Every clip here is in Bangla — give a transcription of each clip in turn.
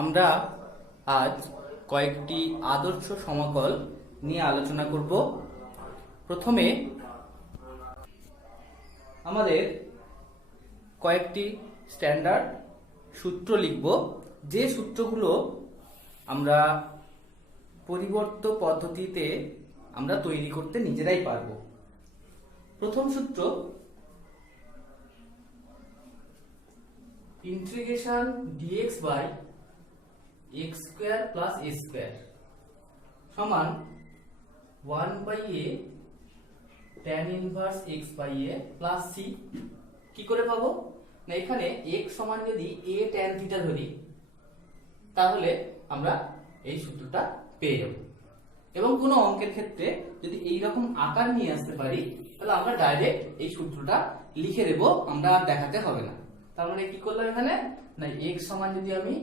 আমরা আজ কয়েকটি আদর্শ সমাকল নিয়ে আলোচনা করব। প্রথমে আমাদের কয়েকটি স্ট্যান্ডার্ড সূত্র লিখব, যে সূত্রগুলো আমরা পরিবর্ত পদ্ধতিতে আমরা তৈরি করতে নিজেরাই পারব। প্রথম সূত্র, integration dx by x square plus a square সমান 1 by a tan inverse x by a plus c। কি করে পাবো না, এখানে x সমান যদি a tan থিটা ধরি তাহলে আমরা এই সূত্রটা পেয়ে যাব। এবং কোনো অঙ্কের ক্ষেত্রে যদি এই রকম আকার নিয়ে আসতে পারি তাহলে আমরা ডাইরেক্ট এই সূত্রটা লিখে দেব, আমরা আর দেখাতে হবে না। তার মানে কি করলাম এখানে না, x সমান যদি আমি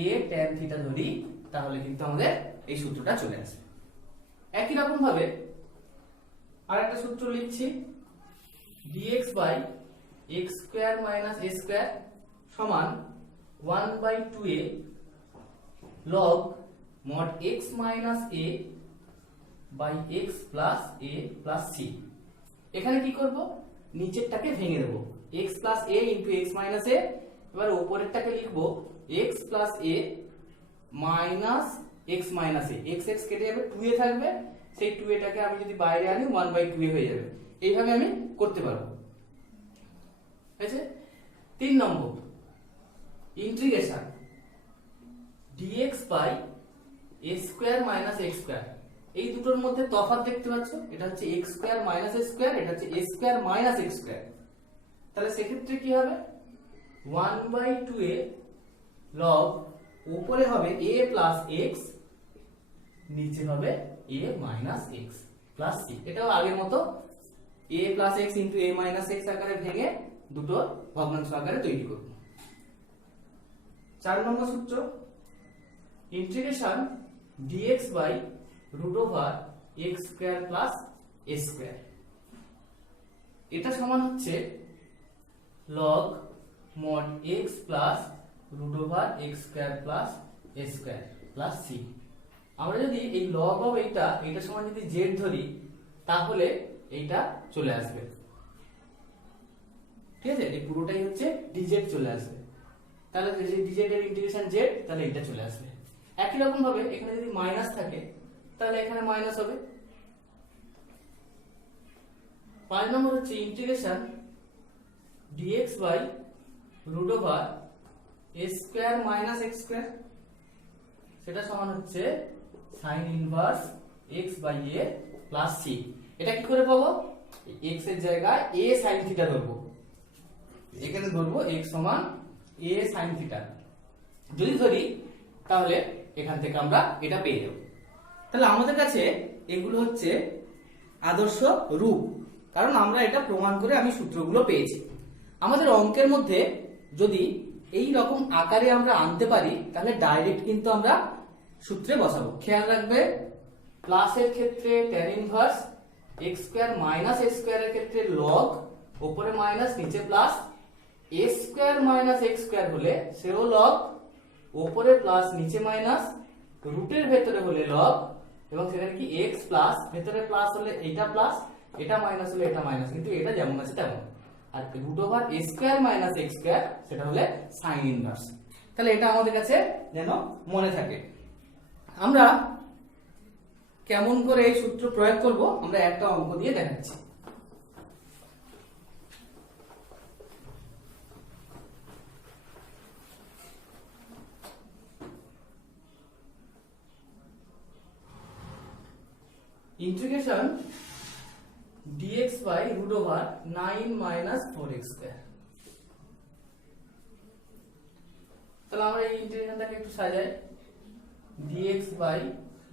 a tan থিটা ধরি তাহলে কিন্তু আমাদের এই সূত্রটা চলে আসবে। একই রকম ভাবে আরেকটা সূত্র লিখছি, dx by x square minus a square সমান 1 by 2a log mod x minus a by x plus a plus c। এখানে কি করব, নিচেরটাকে ভেঙে দেব, x plus a into x minus a। এবার উপরেরটাকে লিখবো x plus a minus x minus a। x x কেটে যাবে, 2a থাকবে, সেই 2a টাকে আমি যদি বাইরে আনি 1 বাই 2a হয়ে যাবে। এইভাবে আমি করতে পারবো। ঠিক আছে। 3 নম্বর, integration dx by a square minus x square. এই দুটোর মধ্যে তফাৎ দেখতে পাচ্ছ, এটা হচ্ছে x square minus a square, এটা হচ্ছে a square minus x square. তাহলে সেক্ষেত্রে কি হবে, 1 বাই 2a log উপরে হবে a প্লাস x, নিচে হবে a minus x plus c। এটাও আগের মতো a plus x into a minus x আকারে ভেঙে দুটো ভগ্নাংশ আকারে তৈরি করব। 4 নম্বর সূত্র, integration dx by root over x square plus a square. এটা সমান হচ্ছে log mod x plus root over x square plus a square plus c। আমরা যদি এই log অফ এটা সমান যদি z ধরি তাহলে এইটা চলে আসবে। ঠিক আছে, এই পুরোটাই হচ্ছে dz চলে আসবে। তাহলে dz এর ইন্টিগ্রেশন z, তাহলে এটা চলে আসবে। একই রকম ভাবে এখানে যদি মাইনাস থাকে তাহলে এখানে মাইনাস হবে। 5 নম্বর হচ্ছে integration dx by root over a square minus x square, সেটা সমান হচ্ছে sin inverse x by a plus c। এটা কি করে পাবো, x এর জায়গায় a sin থিটা ধরবো, এখানে ধরবো x সমান a sin থিটা যদি ধরি তাহলে এখান থেকে আমরা এটা পেয়ে যাব। তাহলে আমাদের কাছে এগুলো হচ্ছে আদর্শ রূপ, কারণ আমরা এটা প্রমাণ করে আমি সূত্রগুলো পেয়েছি। আমাদের অঙ্কের মধ্যে যদি এই রকম আকারে আমরা আনতে পারি তাহলে ডাইরেক্ট কিন্তু আমরা সূত্রে বসাবো। খেয়াল রাখবে, প্লাসের ক্ষেত্রে tan inverse x square minus a স্কয়ারের ক্ষেত্রে log উপরে মাইনাস নিচে plus, a square minus x square হলে সেও log উপরে প্লাস নিচে মাইনাস, রুটের ভেতরে হলে log, এবং সেখানে কি x প্লাস ভেতরে প্লাস হলে এটা প্লাস, এটা মাইনাস হলে এটা মাইনাস, কিন্তু এটা যেমন আছে তেমন। আর root over a square minus x square সেটা হলে sin ইনভার্স। তাহলে এটা আমাদের কাছে যেন মনে থাকে। আমরা কেমন করে এই সূত্র প্রয়োগ করব আমরা একটা অঙ্ক দিয়ে দেখাচ্ছি। Integration dx by root over 9 minus 4x square. তাহলে আমরা এই ইন্টিগ্রেশনটাকে একটু সাজাই, dx বাই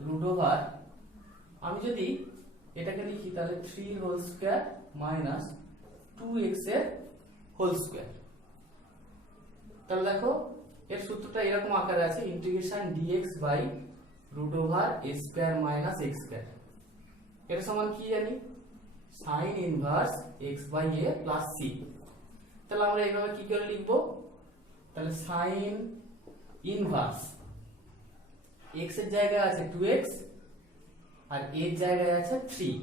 রুট ওভার, আমি যদি এটাকে লিখি তাহলে 3 হোল স্কয়ার মাইনাস 2x এর হোল স্কয়ার। তাহলে দেখো এর সূত্রটা এরকম আকারে আছে, integration dx by root over a square minus x square. এটা সমান কি জানি, sin inverse x by a plus c। তাহলে আমরা এইভাবে কি করে লিখবো, তাহলে sin ইনভার্স x এর জায়গায় আছে 2x আর এর জায়গায় আছে 3।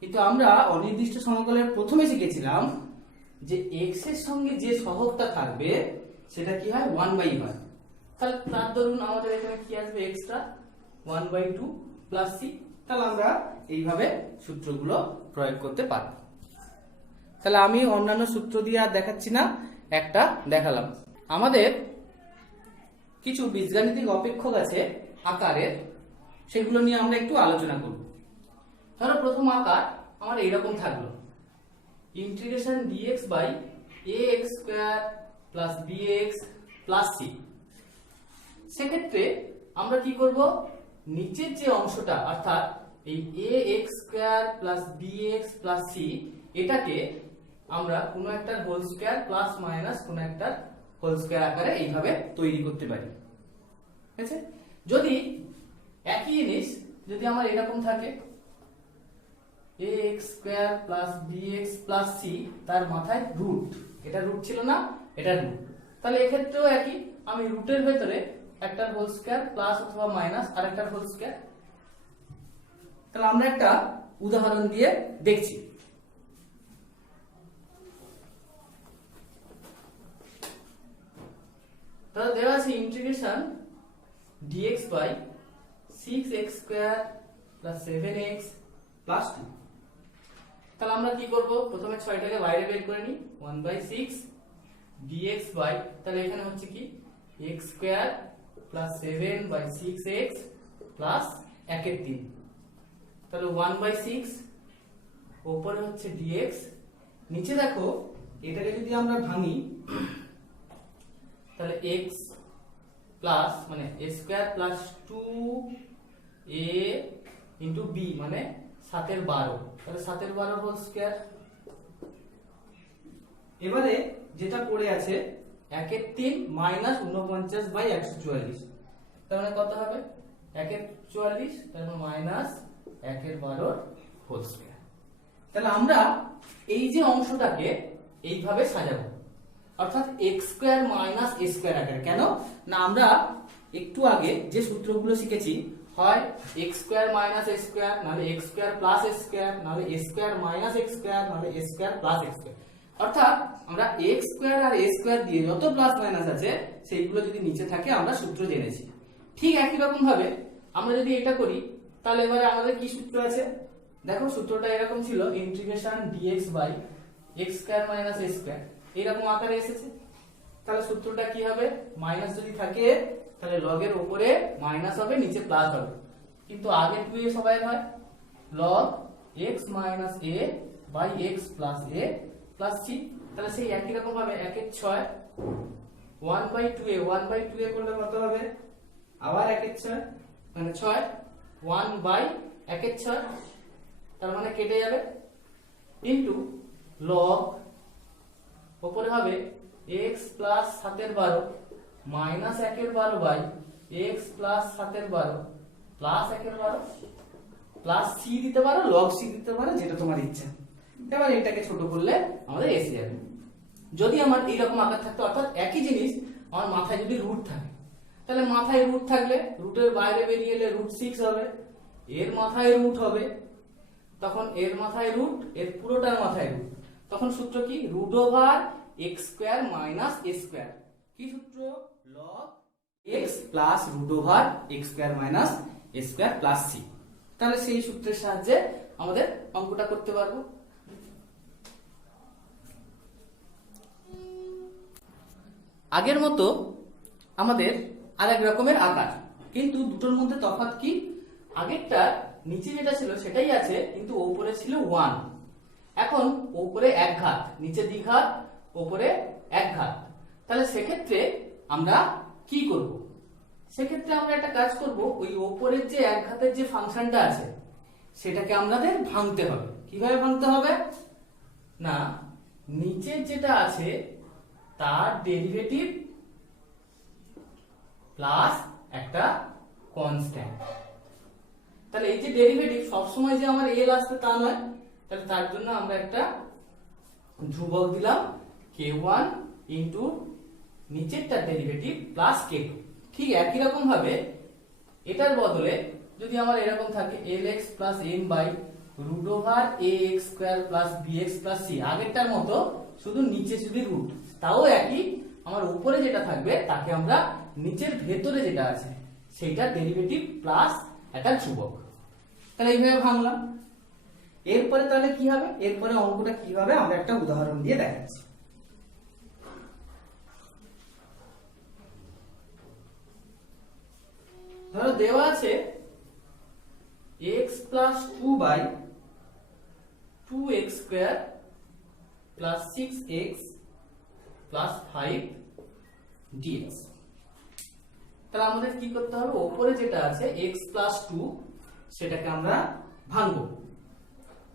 কিন্তু আমরা অনির্দিষ্ট সমাকলের প্রথমে শিখেছিলাম যে x এর সঙ্গে যে সহগটা থাকবে সেটা কি হয় 1/e হয়। তাহলে তার ধরুন আমাদের এখানে কি আসবে এক্সট্রা 1/2 প্লাস c। তাহলে আমরা এইভাবে সূত্রগুলো প্রয়োগ করতে পারি। তাহলে আমি অন্যান্য সূত্র দিয়ে আর দেখাচ্ছি না, একটা দেখালাম। আমাদের কিছু বীজগাণিতিক অপেক্ষক আছে আকারের, সেগুলো নিয়ে আমরা একটু আলোচনা করব। ধরো প্রথম আকার আমার এইরকম থাকলো, integration dx by ax square plus bx plus c। সেক্ষেত্রে আমরা কি করব, নিচের যে অংশটা অর্থাৎ এই ax square plus bx plus c এটাকে আমরা কোনো একটা হোল স্কয়ার প্লাস মাইনাস কোনো একটা হোল স্কয়ার আকারে এইভাবে তৈরি করতে পারি। ঠিক আছে? যদি একই জিনিস যদি আমার এরকম থাকে ax square plus bx plus c, তার মাথায় রুট, এটা রুট ছিল না, এটা রুট, তাহলে এক্ষেত্রেও একই, আমি রুটের ভেতরে একটা হোল স্কয়ার প্লাস অথবা মাইনাস আরেকটা হোল স্কয়ার। তাহলে আমরা একটা উদাহরণ দিয়ে দেখছি। তাহলে দেওয়া আছে integration dx by 6x square plus 7x plus 2। তাহলে আমরা কি করব, প্রথমে 6টাকে বাইরে বের করে নিই, 1/6 dx বাই, তাহলে এখানে হচ্ছে কি x square plus 7/6x plus 1/3। তাহলে 1/6 উপরে হচ্ছে dx, নিচে দেখো এটাকে যদি আমরা ভাঙি তাহলে x প্লাস মানে a square plus 2a into b মানে 7/12, তাহলে 7/12 হোল স্কয়ার। এবারে যেটা পড়ে আছে 1/3 মাইনাস 49/144, তার মানে কত হবে 1/44, তার মানে মাইনাস 1/12 হোল স্কয়ার। তাহলে আমরা এই যে অংশটাকে এইভাবে সাজাবো, অর্থাৎ x square minus a square আকারে। কেন না, আমরা একটু আগে যে সূত্রগুলো শিখেছি, হয় x square minus a square, নাহলে x square plus a square, নাহলে a square minus x square, নাহলে a square plus x square. অর্থাৎ আমরা x স্কয়ার আর a স্কয়ার দিয়ে যত প্লাস মাইনাস আছে সেইগুলো যদি নিচে থাকে আমরা সূত্র জেনেছি। ঠিক একই রকম ভাবে আমরা যদি এটা করি, তাহলে এবারে আমাদের কি সূত্র আছে দেখো, সূত্রটা এরকম ছিল, integration dx by x square minus a square, এরকম আকারে এসেছে। তাহলে সূত্রটা কি হবে, মাইনাস যদি থাকে তাহলে লগ এর উপরে মাইনাস হবে, নিচে প্লাস হবে, কিন্তু আগে 2a সবাই হয়, log x minus a by x plus a plus c। তাহলে সেই একই রকম ভাবে 1/6 1/2a 1/2a করলে কত হবে, আবার 1/6 মানে 6 1/1/6, তার মানে কেটে যাবে, ইনটু log উপরে হবে x plus 7/12 minus 1/12 by x plus 7/12 plus 1/12 plus c দিতে পারো, log c দিতে পারো, যেটা তোমার ইচ্ছা। এবার এটাকে ছোট করলে আমাদের এসে যাবে। যদি আমার এইরকম আকার থাকতো, অর্থাৎ একই জিনিস আমার মাথায় যদি রুট থাকে, তাহলে মাথায় রুট থাকলে রুটের বাইরে বেরিয়ে এলে √6 হবে, এর মাথায় রুট হবে, তখন এর মাথায় রুট, এর পুরোটার মাথায় রুট, তখন সূত্র কি, root over x square minus a square. কি সূত্র, log x plus root over x square minus a square plus c। তাহলে সেই সূত্রের সাহায্যে আমাদের অঙ্কটা করতে পারবো। আগের মতো আমাদের আরেক রকমের আকার, কিন্তু দুটোর মধ্যে তফাৎ কি, আগেরটা নিচে যেটা ছিল সেটাই আছে, কিন্তু উপরে ছিল 1, এখন উপরে এক ঘাত, নিচে দ্বিঘাত, উপরে এক ঘাত। তাহলে সেক্ষেত্রে আমরা কি করব, সেক্ষেত্রে আমরা একটা কাজ করব, ওই উপরের যে এক ঘাতের যে ফাংশনটা আছে সেটাকে আমাদের ভাঙতে হবে। কিভাবে ভাঙতে হবে না, নিচের যেটা আছে তার ডেরিভেটিভ প্লাস একটা কনস্ট্যান্ট। তাহলে এই যে ডেরিভেটিভ সবসময় যে আমার এল আসবে তা নয়, তাহলে তার জন্য আমরা একটা ধ্রুবক দিলাম k1 into নিচেরটার derivative plus k2। ঠিক একই রকম ভাবে এটার বদলে যদি আমার এরকম থাকে lx plus m by root over ax square plus bx plus c, আগেরটার মতো শুধু নিচে শুধু রুট, তাও একই, আমার উপরে যেটা থাকবে তাকে আমরা নিচের ভেতরে যেটা আছে সেইটা ডেরিভেটিভ প্লাস একটা ধ্রুবক। তাহলে এইভাবে ভাঙলাম। এরপরে তাহলে কি হবে, এরপরে অঙ্কটা কি হবে আমরা একটা উদাহরণ দিয়ে দেখাচ্ছি। ধরো দেওয়া আছে x plus 2 by 2x square plus 6x plus 5 dx। তাহলে আমাদের কি করতে হবে, উপরে যেটা আছে x প্লাস 2 সেটাকে আমরা ভাঙবো।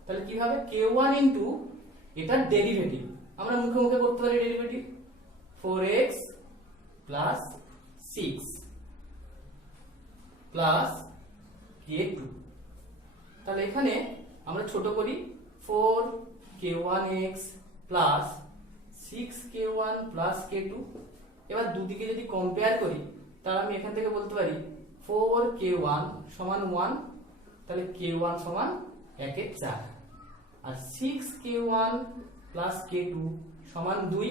তাহলে কি হবে, k1 ইনটু এটার ডেরিভেটিভ, আমরা মুখে মুখে করতে পারি derivative 4x plus 6 plus k2। তাহলে এখানে আমরা ছোট করি 4k1x plus 6k1 plus k2। এবার দুদিকে যদি কম্পেয়ার করি তাহলে আমি এখান থেকে বলতে পারি 4k1 সমান 1, তাহলে k1 সমান 1 এর 4, আর 6k1 প্লাস k2 সমান 2।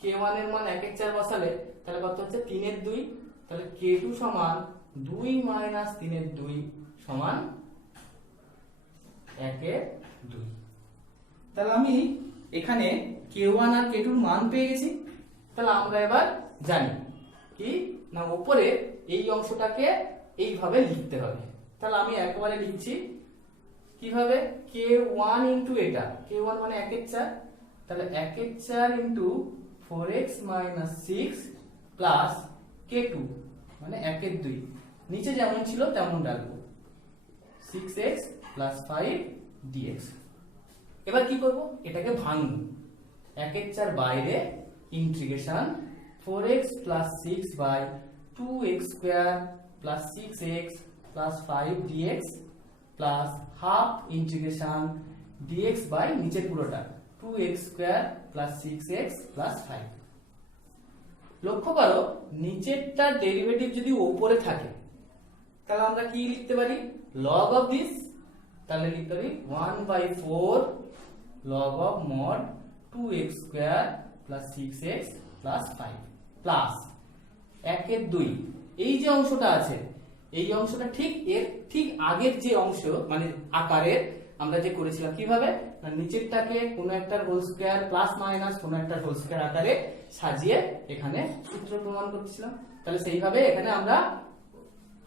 k1 এর মান 1 এর 4 বসালে তাহলে কত হচ্ছে 3 এর 2, তাহলে k2 সমান 2 মাইনাস 3 এর 2 সমান 1 এর 2। তাহলে আমি এখানে k1 আর k2 এর মান পেয়ে গেছি। তাহলে আমরা এবার জানি কি না, উপরে এই অংশটাকে এইভাবে লিখতে হবে। তাহলে আমি একবারে লিখছি কিভাবে, k1 ইনটু এটা, k1 মানে 1 এর 4, তাহলে 1 এর 4 into 4x minus 6 plus k2 মানে 1 এর 2, নিচে যেমন ছিল তেমন রাখবো 6x প্লাস 5 dx। এবার কি করব, এটাকে ভাঙবো, 1 এর 4 বাইরে, integration 4x plus 6 by 2x square plus 6x plus 5 dx plus half integration dx by নিচের পুরোটা 2x square plus 6x plus 5। লক্ষ্য করো নিচেরটা ডেরিভেটিভ যদি উপরে থাকে তাহলে আমরা কি লিখতে পারি, log of this, তাহলে লিখতে পারি 1/4 log of mod 2x square plus 6x plus 5 plus 1 এর 2। এই যে অংশটা আছে এই অংশটা ঠিক এর ঠিক আগের যে অংশ মানে আকারের আমরা যে করেছিলাম কিভাবে না, নিচেরটাকে কোনো একটা হোল স্কয়ার প্লাস মাইনাস কোনো একটা হোল স্কয়ার আকারে সাজিয়ে এখানে সূত্র প্রমাণ করতেছিলাম। তাহলে সেইভাবে এখানে আমরা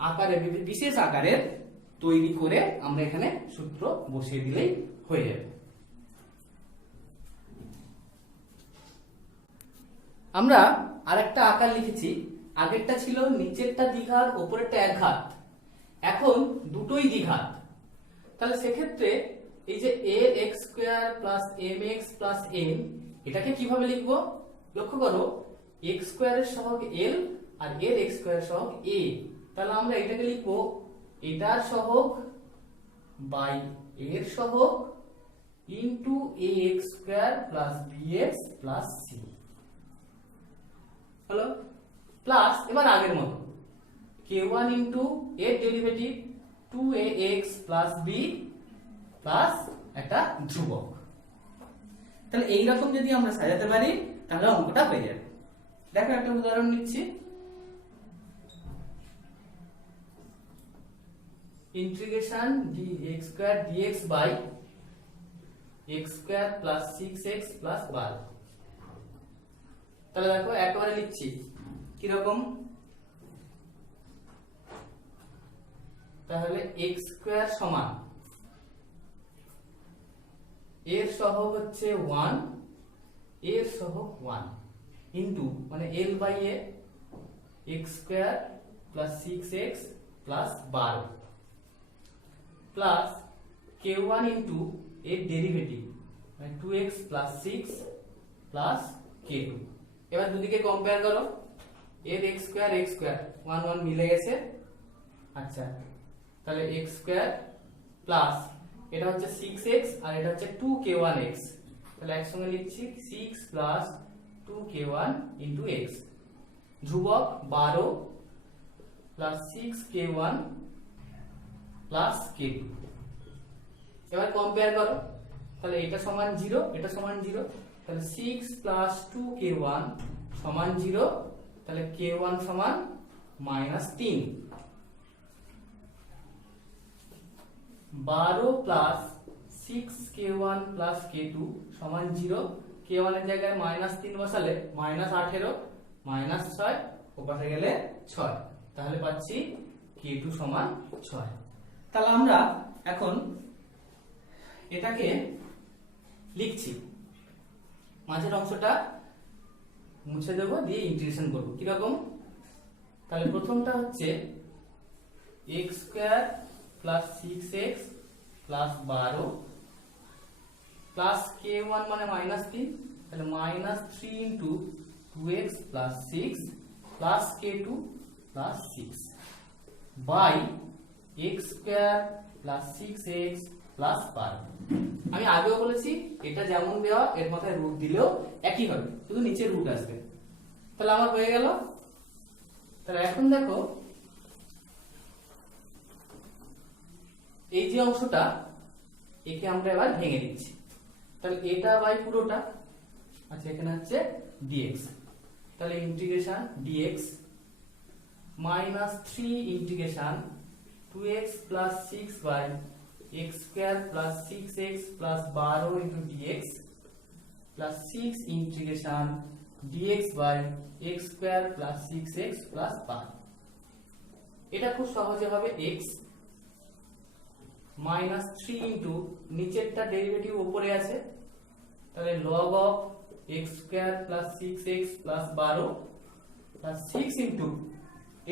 আকারে বিশেষ আকারের তৈরি করে আমরা এখানে সূত্র বসিয়ে দিলেই হয়ে যাবে। আমরা আরেকটা আকার লিখেছি, আগেরটা ছিল নিচেরটা দ্বিঘাত উপরেরটা একঘাত, এখন দুটোই দ্বিঘাত। তাহলে সেক্ষেত্রে এই যে ax square plus mx plus n এটাকে কিভাবে লিখবো, লক্ষ্য করো x স্কয়ারের সহগ l আর এর x স্কয়ারের সহগ a, তাহলে আমরা এটাকে লিখবো এটার সহগ বাই এর সহগ into ax square plus bx plus c হলো, প্লাস এবার আগের মতো k1 ইনটু এর derivative 2ax plus b plus একটা ধ্রুবক। তাহলে এই রকম যদি আমরা সাজাতে পারি তাহলে অঙ্কটা হয়ে যাবে। দেখো একটা উদাহরণ নিচ্ছি, integration dx square dx by x square plus 6x plus 12। তাহলে দেখো একবারে লিখছি কিরকম, তাহলে x স্কয়ার সমান এর সহগ হচ্ছে 1, এর সহগ 1 ইনটু মানে l by a x square plus 6x plus 12 plus k1 into এর ডেরিভেটিভ মানে 2x প্লাস 6 প্লাস k2। এবার দুদিকে কম্পেয়ার করো, এর x স্কয়ার 1 1 মিলে গেছে, আচ্ছা তাহলে x স্কয়ার প্লাস এটা হচ্ছে 6x আর এটা হচ্ছে 2k1x, তাহলে একসঙ্গে লিখছি 6 প্লাস 2k1 ইনটু x, ধ্রুবক 12 প্লাস 6k1 প্লাস k2। এবার কম্পেয়ার করো, তাহলে এটা সমান 0, এটা সমান 0, তাহলে 6 প্লাস 2k1 সমান 0, তাহলে k1 সমান -3। 12 প্লাস 6k1 প্লাস k2 সমান 0, k1 এর জায়গায় -3 বসালে -18 -6 ওপাশে গেলে 6, তাহলে পাচ্ছি k2 সমান 6। তাহলে আমরা এখন এটাকে লিখছি, মাঝের অংশটা মুছে দেবো, দিয়ে ইন্টিগ্রেশন করব। কিরকম? তাহলে প্রথমটা হচ্ছে x square plus 6x plus 12 plus k1 মানে -3, তাহলে -3 into 2x plus 6 plus k2 plus 6 by x square plus 6x plus 12। আমি আগেও বলেছি এটা যেমন দেওয়া এর মাথায় রুট দিলেও একই হবে, শুধু নিচে রুট আসবে। তাহলে আমার হয়ে গেল। তাহলে এখন দেখো এই যে অংশটা, একে আমরা এবার ভেঙে দিচ্ছি। তাহলে এটা বাই পুরোটা, আচ্ছা এখানে হচ্ছে dx, তাহলে integration dx -3 integration 2x plus 6 by x square plus 6x plus 12 into dx plus 6 integration dx by x square plus 6x plus 12। এটা খুব সহজে হবে x -3 ইন্টু নিচেরটা ডেরিভেটিভ উপরে আছে, তাহলে log of x square plus 6x plus 12 plus 6 into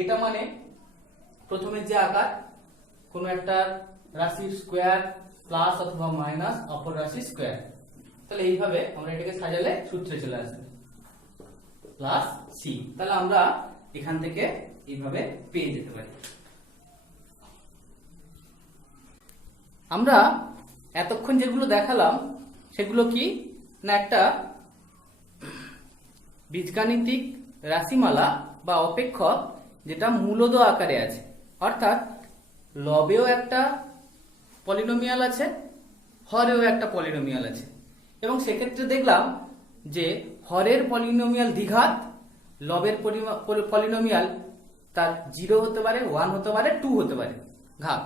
এটা মানে প্রথমে যে আকার কোন একটা রাশির স্কয়ার প্লাস অথবা মাইনাস অপর রাশির স্কয়ার, তাহলে এইভাবে আমরা এটাকে সাজালে সূত্রে চলে আসবে প্লাস c। তাহলে আমরা এখান থেকে এইভাবে পেয়ে যেতে পারি। আমরা এতক্ষণ যেগুলো দেখালাম সেগুলো কি না, একটা বীজগাণিতিক রাশিমালা বা অপেক্ষক যেটা মূলদ আকারে আছে, অর্থাৎ লবেও একটা পলিনোমিয়াল আছে, হরেও একটা পলিনোমিয়াল আছে, এবং সেক্ষেত্রে দেখলাম যে হরের পলিনোমিয়াল দ্বিঘাত, লবের পলিনোমিয়াল তার 0 হতে পারে, 1 হতে পারে, 2 হতে পারে ঘাত।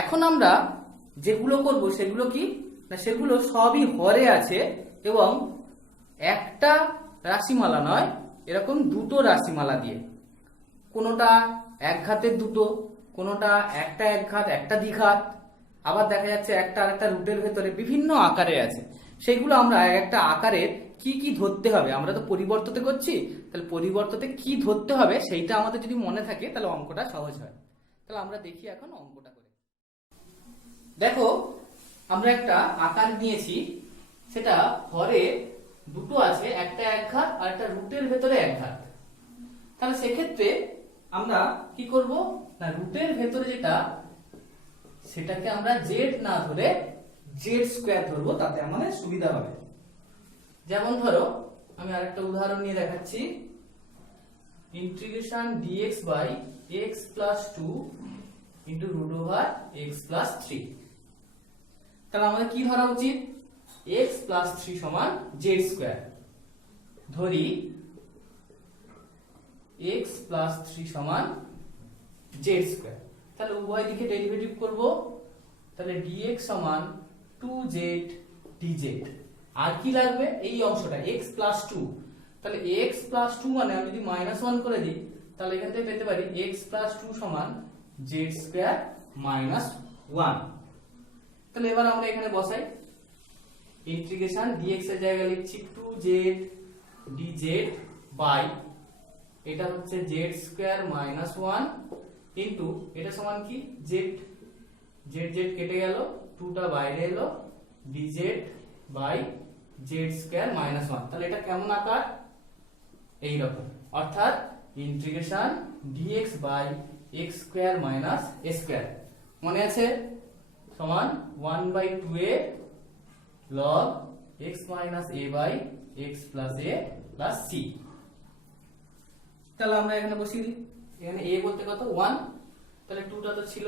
এখন আমরা যেগুলো করব সেগুলো কি না, সেগুলো সবই হরে আছে এবং একটা রাশিমালা নয়, এরকম দুটো রাশিমালা দিয়ে, কোনোটা এক ঘাতের দুটো, কোনোটা একটা এক ঘাত একটা দ্বিঘাত, আবার দেখা যাচ্ছে একটা আরেকটা রুটের ভেতরে বিভিন্ন আকারে আছে। সেইগুলো আমরা একটা আকারের কি কি ধরতে হবে, আমরা তো পরিবর্ততে করছি, তাহলে পরিবর্ততে কি ধরতে হবে সেইটা আমাদের যদি মনে থাকে তাহলে অঙ্কটা সহজ হয়। তাহলে আমরা দেখি এখন অঙ্কটা করে। দেখো আমরা একটা আকার নিয়েছি, সেটা হরে দুটো আছে, একটা এক ঘাত আর একটা রুটের ভেতরে এক ঘাত। তাহলে সেক্ষেত্রে আমরা কি করব না, রুটের ভেতরে যেটা সেটাকে আমরা জেড না ধরে জেড স্কয়ার ধরবো, তাতে আমাদের সুবিধা হবে। যেমন ধরো আমি আরেকটা উদাহরণ নিয়ে দেখাচ্ছি, integration dx by x plus 2 into root over x plus 3। তাহলে আমাদের কি ধরা উচিত, x প্লাস 3 সমান জেড স্কয়ার। ধরি x প্লাস 3 সমান জেড স্কয়ার, তাহলে উভয় দিকে ডেরিভেটিভ করব, তাহলে dx সমান 2z dz। আর কি লাগবে, এই অংশটা x প্লাস 2, তাহলে x প্লাস 2 মানে আমি যদি -1 করে দিই তাহলে এখান থেকে পেতে পারি x প্লাস 2 সমান z স্কয়ার মাইনাস 1। তাহলে এবার আমরা এখানে বসাই, ইন্টিগ্রেশন dx এর জায়গায় লিখছি 2z dz বাই এটা হচ্ছে z স্কয়ার মাইনাস 1 ইন্টু এটা সমান কি z, z z কেটে গেল, 2টা বাইরে এলো, dz by z square minus 1। তাহলে এটা কেমন আকার, এই রকম, অর্থাৎ integration dx by x square minus a square মনে আছে সমান 1/2a log x minus a by x plus a plus c। তাহলে আমরা এখানে বসিয়ে দিই, এখানে a বলতে কত 1, তাহলে 2টা তো ছিল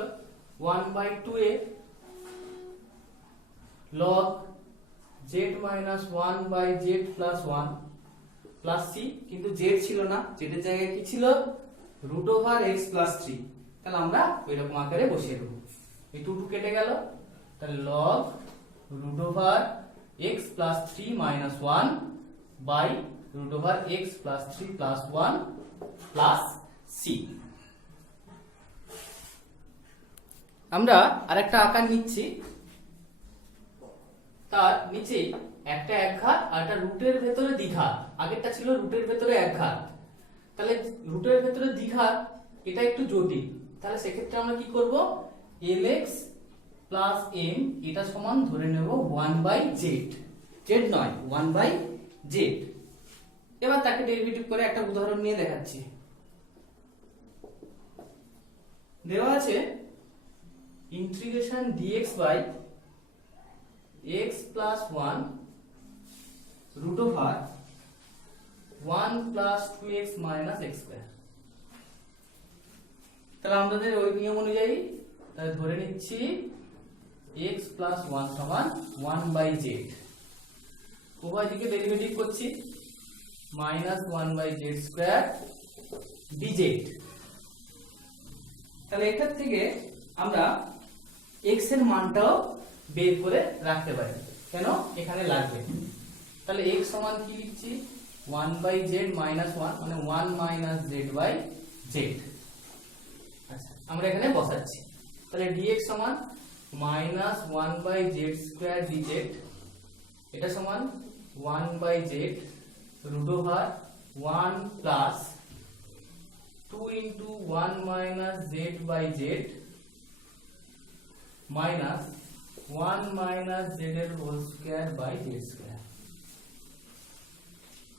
1/2a log z minus 1/z plus 1 plus c, কিন্তু z ছিল না, z এর জায়গায় কি ছিল √x plus 3, তাহলে আমরা ওইরকম আকারে বসিয়ে দেবো। এই 2 কেটে গেল, তাহলে log √x plus 3 minus 1 by √x plus 3 plus 1 plus c। আমরা আরেকটা আকার নিচ্ছি, তার নিচেই একটা একঘাত আর একটা রুটের ভেতরে দ্বিঘাত। আগেরটা ছিল রুটের ভেতরে একঘাত, তাহলে রুটের ভেতরে দ্বিঘাত এটা একটু জটিল, তাহলে সেক্ষেত্রে আমরা কি করব lx প্লাস m এটা সমান ধরে নেব 1/z, z নয় 1/z। এবার তাকে ডেরিভেটিভ করে একটা উদাহরণ নিয়ে দেখাচ্ছি। দেওয়া আছে integration dx by x plus 1 root over 1 plus 2x minus x square। তাহলে আমাদের ওই নিয়ম অনুযায়ী ধরে নিচ্ছি x plus 1 সমান 1/z, উভয় দিকে ডেরিভেটিভ করছি minus 1/z square dz। তাহলে এখান থেকে আমরা x এর মানটাও বের করে রাখতে পারি, কেন এখানে লাগবে। তাহলে x সমান কি লিখছি 1/z minus 1 মানে 1 minus z/z। আচ্ছা আমরা এখানে বসাচ্ছি, তাহলে dx সমান minus 1/z square dz, এটা সমান 1/z root over 1 plus 2 into 1 minus z/z minus 1 minus z এর whole square by z square.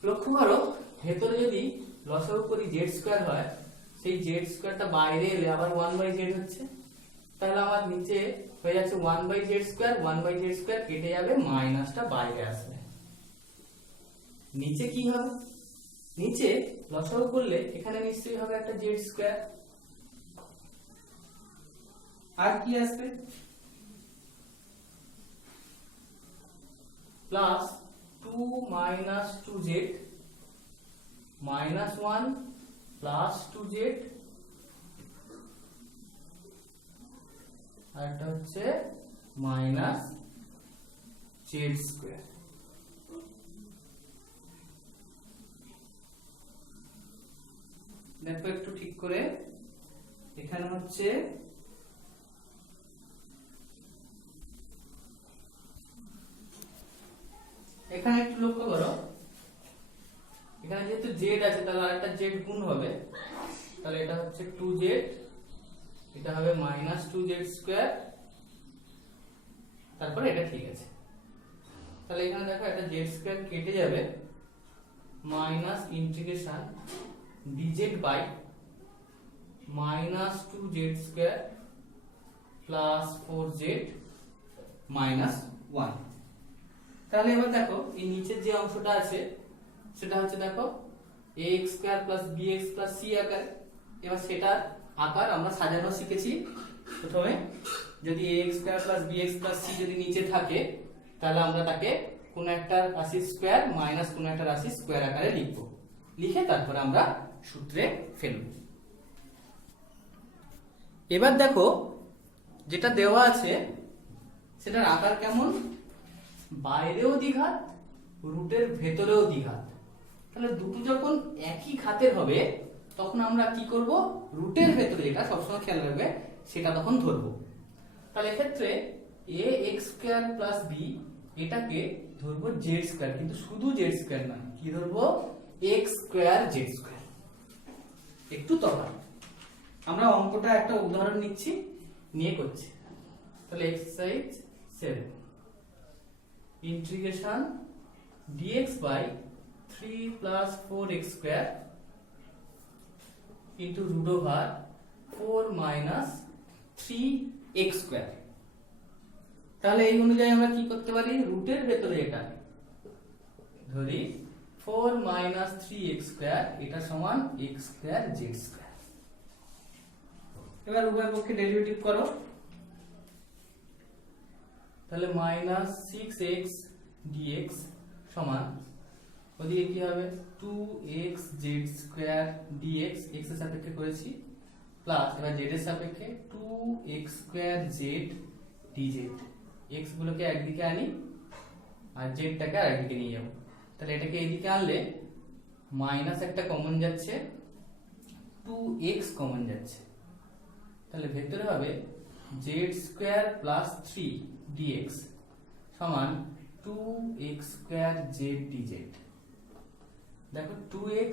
লক্ষ্য করো ভেতরে যদি লসাগু করি z স্কয়ার হয়, সেই z স্কয়ারটা বাইরে এলে আবার 1/z হচ্ছে, তাহলে আমার নিচে হয়ে যাচ্ছে 1/z স্কয়ার, 1/z স্কয়ার কেটে যাবে, মাইনাসটা বাইরে আসবে। নিচে কি হবে, নিচে লসাগু করলে এখানে নিশ্চয়ই হবে একটা z স্কয়ার, আর কি আসবে plus 2 minus 2z minus 1 plus 2z, আর এটা হচ্ছে minus z স্কয়ার। দেখো একটু ঠিক করে, এখানে হচ্ছে এখানে একটু লক্ষ্য করো, এখানে যেহেতু z আছে তাহলে আরেকটা z গুণ হবে, তাহলে এটা হচ্ছে 2z, এটা হবে minus 2z স্কয়ার, তারপরে এটা ঠিক আছে। তাহলে এখানে দেখো একটা z স্কয়ার কেটে যাবে, minus integration dz by minus 2z square plus 4z minus 1। তাহলে এবার দেখো এই নিচের যে অংশটা আছে সেটা হচ্ছে দেখো ax square plus bx plus c আকার। এবার সেটার আকার আমরা সাজানো শিখেছি। প্রথমে যদি ax square plus bx plus c যদি নিচে থাকে, তাহলে আমরা তাকে কোন একটা রাশি স্কয়ার মাইনাস কোন একটা রাশি স্কয়ার আকারে লিখব, লিখে তারপরে আমরা সূত্রে ফেলব। এবার দেখো যেটা দেওয়া আছে সেটার আকার কেমন, বাইরেও দ্বিঘাত রুটের ভেতরেও দ্বিঘাত। তাহলে দুটো যখন একই ঘাতের হবে তখন আমরা কি করব, রুটের ভেতরে যেটা সবসময় খেয়াল রাখবে সেটা তখন ধরবো। তাহলে এক্ষেত্রে ax স্কয়ার প্লাস b এটাকে ধরবো z স্কয়ার, কিন্তু শুধু z স্কয়ার না, কি ধরবো x স্কয়ার z স্কয়ার। একটু তফাৎ, আমরা অঙ্কটা একটা উদাহরণ নিচ্ছি, নিয়ে করছি। তাহলে exercise 7 integration dx by 3 plus 4x square into root over 4 minus 3x square। তাহলে এই অনুযায়ী আমরা কি করতে পারি, রুটের ভেতরে এটা ধরি 4 minus 3x square এটা সমান x square z square। এবার উভয় পক্ষে ডেরিভেটিভ করো, তাহলে মাইনাস 6x dx সমান ওদিকে কি হবে 2x z² dx x এর সাপেক্ষে করেছি প্লাস এবার z এর সাপেক্ষে 2x² z dz x গুলোকে একদিকে আনি আর z টাকে আরেকদিকে নিয়ে যাব, তাহলে এটাকে এইদিকে আনলে মাইনাস একটা কমন যাচ্ছে 2x কমন যাচ্ছে, তাহলে ভেতরে হবে z² প্লাস 3 dx সমান 2x² z dz। দেখো 2x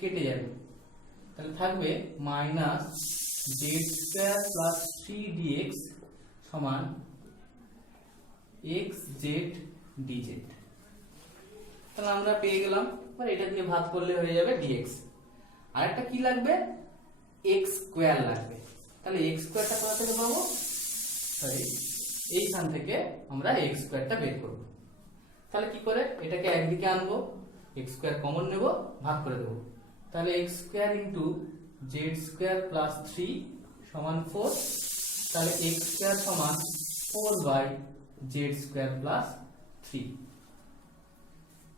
কেটে যাবে, তাহলে থাকবে মাইনাস z² প্লাস 3 dx সমান xz dz। তাহলে আমরা পেয়ে গেলাম, এবার এটা দিয়ে ভাগ করলে হয়ে যাবে dx। আর একটা কি লাগবে x² লাগবে, তাহলে x² টা কোথা থেকে পাবো, সরি এইখান থেকে আমরা x² টা বের করব। তাহলে কি করে এটাকে একদিকে আনবো, x² কমন নেব, ভাগ করে দেব, তাহলে x² ইনটু z² প্লাস 3 সমান 4, তাহলে x² সমান 4/z² প্লাস 3।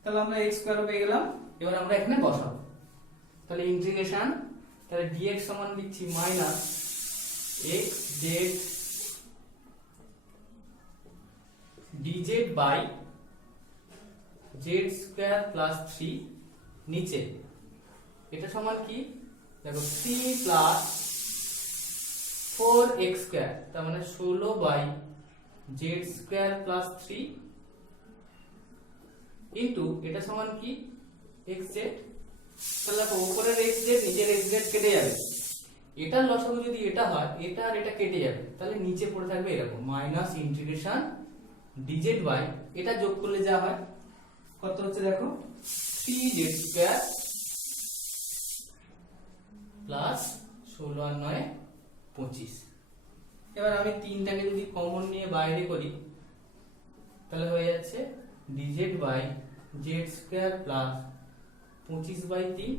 তাহলে আমরা x² পেয়ে গেলাম। এবার আমরা এখানে বসাবো, তাহলে ইন্টিগ্রেশন, তাহলে dx সমান লিখছি minus xz dz by z² plus 3 নিচে এটা সমান কি দেখো 3 প্লাস 4x² তার মানে 16/z² প্লাস 3 ইনটু এটা সমান কি xz, তাহলে উপরের xz নিচের xz কেটে যাবে, এটার লসাগু যদি এটা হয় এটা আর এটা কেটে যাবে, তাহলে নিচে পড়ে থাকবে এরকম মাইনাস ইন্টিগ্রেশন dz বাই এটা যোগ করলে যা হয় কত হচ্ছে দেখো 3z² প্লাস 16 আর 9 25। এবার আমি তিনটাকে যদি কমন নিয়ে বাইরে করি তাহলে হয়ে যাচ্ছে dz বাই z² প্লাস 25/3,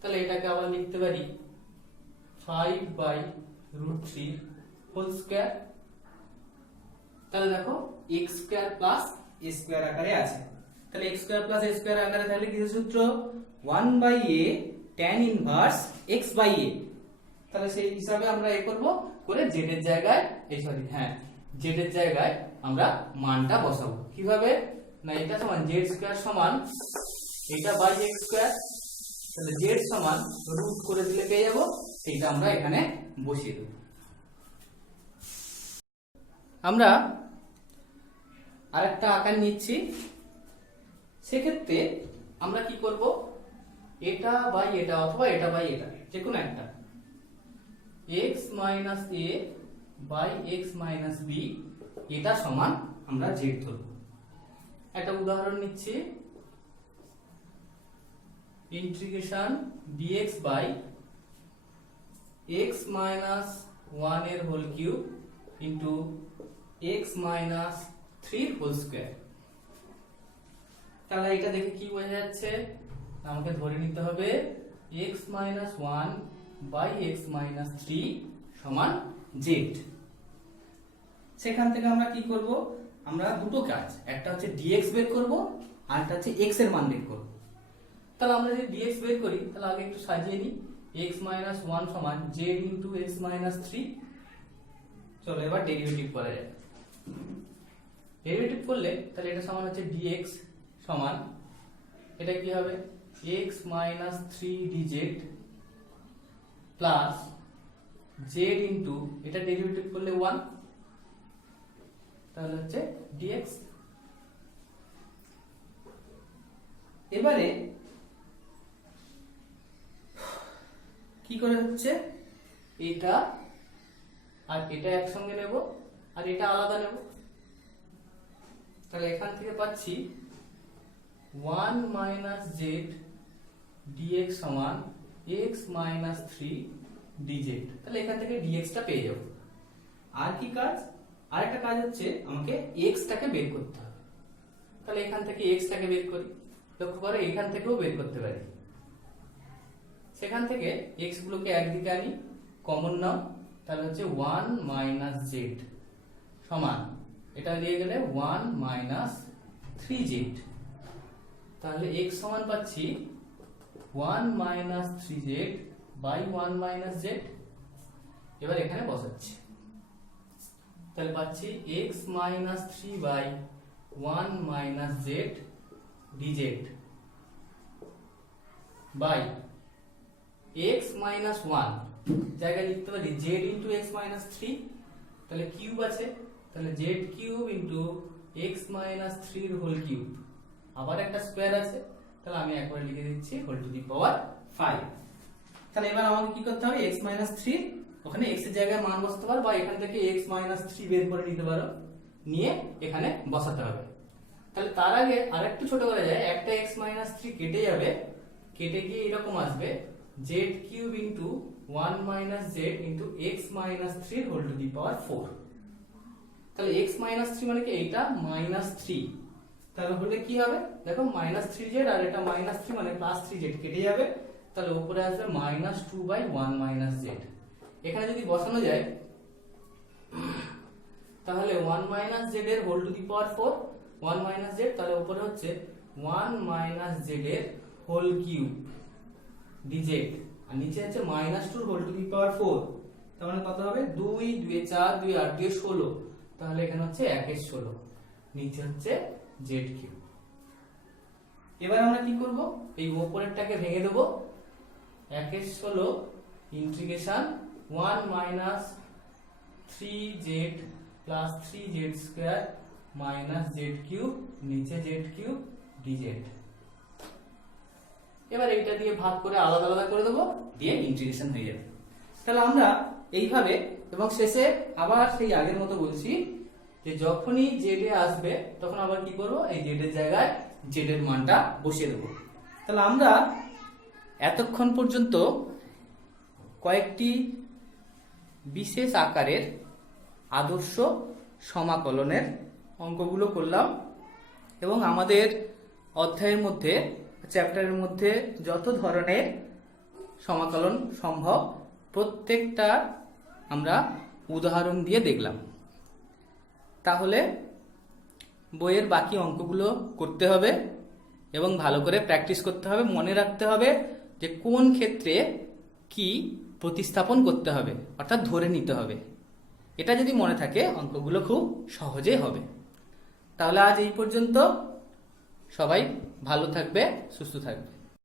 তাহলে এটাকে আবার লিখতে পারি 5/√3 হোল স্কয়ার। তাহলে দেখো x² প্লাস a² আকারে আছে, তাহলে x² প্লাস a² আকারে তাহলে কি সূত্র 1/a tan ইনভার্স x/a, তাহলে সেই হিসাবে আমরা এ করব করে z এর জায়গায় z এর জায়গায় আমরা মানটা বসাবো। কিভাবে না এটা সমান z² সমান এটা বাই x², তাহলে z সমান রুট করে দিলে পেয়ে যাব, এইটা আমরা এখানে বসিয়ে দেব। আমরা আরেকটা আকার নিচ্ছি, সেক্ষেত্রে আমরা কি করব এটা বাই এটা অথবা এটা বাই এটা যে কোনো একটা x minus a by x minus b এটা সমান আমরা z ধরব। একটা উদাহরণ নিচ্ছি, integration dx by x minus 1 এর whole cube into x minus 3 whole square. তাহলে এটা দেখে কি বোঝা যাচ্ছে, আমাকে ধরে নিতে হবে x minus 1 by x minus 3 সমান z। সেখান থেকে আমরা কি করব, আমরা দুটো কাজ, একটা হচ্ছে dx বের করব আর একটা হচ্ছে x এর মান বের করব। তাহলে আমরা যদি dx বের করি তাহলে আগে একটু সাজিয়ে নিই, x মাইনাস 1 সমান z ইনটু x মাইনাস 3। চলো এবার ডেরিভেটিভ করা যাক। ডেরিভেটিভ করলে তাহলে এটা সমান হচ্ছে dx সমান এটা কি হবে x minus 3 dz plus z into এটা ডেরিভেটিভ করলে 1, তাহলে হচ্ছে dx। এবারে কি করে হচ্ছে এটা আর এটা একসঙ্গে নেব আর এটা আলাদা নেব, তাহলে এখান থেকে পাচ্ছি 1 মাইনাস z dx সমান x মাইনাস 3 dz, তাহলে এখান থেকে dx টা পেয়ে যাব। আর কি কাজ, আরেকটা কাজ হচ্ছে আমাকে x টাকে বের করতে হবে, তাহলে এখান থেকে x টাকে বের করি, লক্ষ্য করো এখান থেকেও বের করতে পারি। সেখান থেকে x গুলোকে একদিকে আনি কমন নাও, তাহলে হচ্ছে 1 মাইনাস জেড সমান, এটা দিয়ে গেলে 1 মাইনাস 3z। তাহলে x সমান পাচ্ছি 1 minus 3z by 1 minus z। এবার এখানে বসাচ্ছি, তাহলে পাচ্ছি x minus 3 by 1 minus z dz by x minus 1 জায়গায় লিখতে পারি z ইন্টু x মাইনাস 3, তাহলে কিউব আছে, তাহলে z cube into x minus 3 এর হোল কিউব, আবার একটা স্কোয়ার আছে, তাহলে আমি একবার লিখে দিচ্ছি হোল টু দি পাওয়ার 5। তাহলে এবার আমাকে কি করতে হবে, x মাইনাস 3 ওখানে x এর জায়গায় মান বসাতে পারো, বা এখান থেকে x মাইনাস 3 বের করে নিতে পারো, নিয়ে এখানে বসাতে হবে। তাহলে তার আগে আরেকটু ছোট করা যায়, একটা x মাইনাস 3 কেটে যাবে, কেটে গিয়ে এরকম আসবে z cube into 1 minus z into x minus 3 whole to the power 4। তাহলে x মাইনাস 3 মানে কি, এইটা মাইনাস 3, তাহলে হলে কি হবে দেখো, মাইনাস 3z আর এটা মাইনাস 3 মানে প্লাস 3z কেটে যাবে, তাহলে উপরে আসবে মাইনাস 2 বাই 1 মাইনাস z। এখানে যদি বসানো যায় তাহলে 1 মাইনাস z এর whole to the power 4, 1 minus z, তাহলে উপরে হচ্ছে 1 মাইনাস z এর হোল কিউব dz, আর নিচে আছে minus 2 whole to the power 4, তার মানে কত হবে 2 2 4 2 8 2 16, তাহলে এখানে হচ্ছে 1 এর 16, নিচে হচ্ছে z কিউব। এবার আমরা কি করব, এই উপরেরটাকে ভেঙে দেব, 1 এর 16 integration 1 minus 3z plus 3z square minus z cube, নিচে z কিউব dz। এবার এইটা দিয়ে ভাগ করে আলাদা আলাদা করে দেবো, দিয়ে ইন্টিগ্রেশন হয়ে যাবে। তাহলে আমরা এইভাবে, এবং শেষে আবার সেই আগের মতো বলছি যে যখনই z এ আসবে তখন আবার কি করব, এই z এর জায়গায় z এর মানটা বসিয়ে দেব। তাহলে আমরা এতক্ষণ পর্যন্ত কয়েকটি বিশেষ আকারের আদর্শ সমাকলনের অঙ্কগুলো করলাম, এবং আমাদের অধ্যায়ের মধ্যে, চ্যাপ্টারের মধ্যে যত ধরনের সমাকলন সম্ভব প্রত্যেকটা আমরা উদাহরণ দিয়ে দেখলাম। তাহলে বইয়ের বাকি অঙ্কগুলো করতে হবে এবং ভালো করে প্র্যাকটিস করতে হবে, মনে রাখতে হবে যে কোন ক্ষেত্রে কি প্রতিস্থাপন করতে হবে, অর্থাৎ ধরে নিতে হবে। এটা যদি মনে থাকে অঙ্কগুলো খুব সহজে হবে। তাহলে আজ এই পর্যন্ত, সবাই ভালো থাকবে, সুস্থ থাকবে।